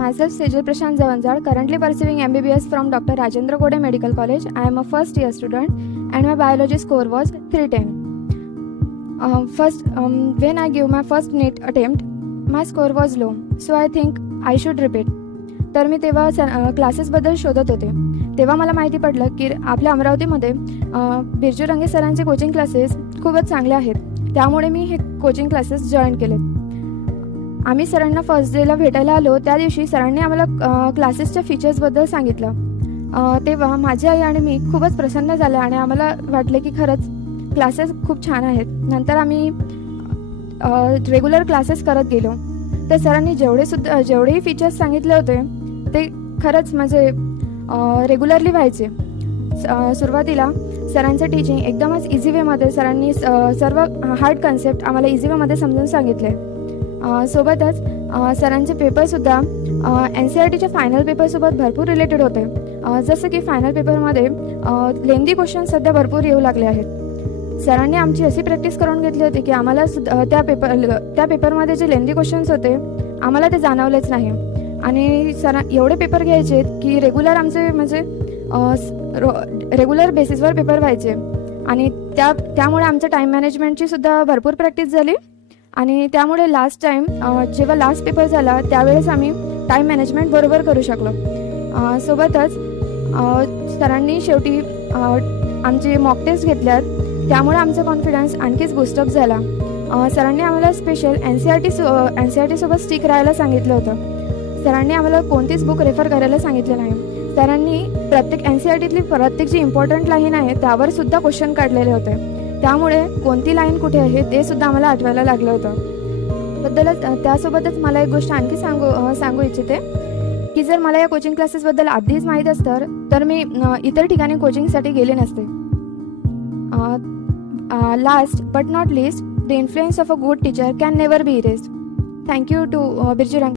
Myself Sejal Prashant Zavanjal, currently pursuing MBBS from Dr. Rajendra Gode Medical College. I am a first year student and my biology score was 310. When I gave my first NEET attempt, my score was low, so I think I should repeat. तर मी तेव्हा क्लासेसबद्दल शोधत होते. तेव्हा मला माहिती पडलं की आपल्या अमरावतीमध्ये बिरजू रंगे सरांचे कोचिंग क्लासेस खूपच चांगले आहेत. त्यामुळे मी हे कोचिंग क्लासेस जॉईन केले. आम्ही सरांना फर्स्ट डेला भेटायला आलो. त्या दिवशी सरांनी आम्हाला क्लासेसच्या फीचर्सबद्दल सांगितलं. तेव्हा माझी आई आणि मी खूपच प्रसन्न झाले आणि आम्हाला वाटले की खरंच क्लासेस खूप छान आहेत. नंतर आम्ही रेग्युलर क्लासेस करत गेलो. तर सरांनी जेवढेही फीचर्स सांगितले होते ते खरंच म्हणजे रेग्युलरली व्हायचे. सुरुवातीला सरांचं टीचिंग एकदमच इझी वेमध्ये सरांनी सर्व हार्ड कन्सेप्ट आम्हाला इझी वेमध्ये समजून सांगितले. सोबतच सरांचे पेपरसुद्धा NCERTच्या फायनल पेपरसोबत भरपूर रिलेटेड होते. जसं की फायनल पेपरमध्ये लेंदी क्वेश्चन सध्या भरपूर येऊ लागले आहेत. सरांनी आमची अशी प्रॅक्टिस करून घेतली होती की आम्हाला त्या पेपरमध्ये जे लेंदी क्वेश्चन्स होते आम्हाला ते जाणवलेच नाही. आणि एवढे पेपर घ्यायचे की रेग्युलर आमचे म्हणजे रेग्युलर बेसिसवर पेपर व्हायचे. आणि त्यामुळे आमच्या टाईम मॅनेजमेंटची सुद्धा भरपूर प्रॅक्टिस झाली. आणि त्यामुळे जेव्हा लास्ट पेपर झाला त्यावेळेस आम्ही टाईम मॅनेजमेंट बरोबर करू शकलो. सोबतच सरांनी शेवटी आमचे मॉक टेस्ट घेतल्यात. त्यामुळे आमचा कॉन्फिडन्स आणखीच बूस्टअप झाला. सरांनी आम्हाला स्पेशल NCERT सोबत स्टिक राहायला सांगितलं होतं. सरांनी आम्हाला कोणतीच बुक रेफर करायला सांगितले नाही. सरांनी प्रत्येक NCERTतली प्रत्येक जी इम्पॉर्टंट लाईन आहे त्यावर सुद्धा क्वेश्चन काढलेले होते. त्यामुळे कोणती लाईन कुठे आहे ते सुद्धा आम्हाला आठवायला लागलं होतं. त्यासोबतच मला एक गोष्ट आणखी सांगू इच्छिते की जर मला या कोचिंग क्लासेसबद्दल आधीच माहीत असतं तर मी इतर ठिकाणी कोचिंगसाठी गेले नसते. Last but not least, the influence of a good teacher can never be erased. Thank you to Birju range.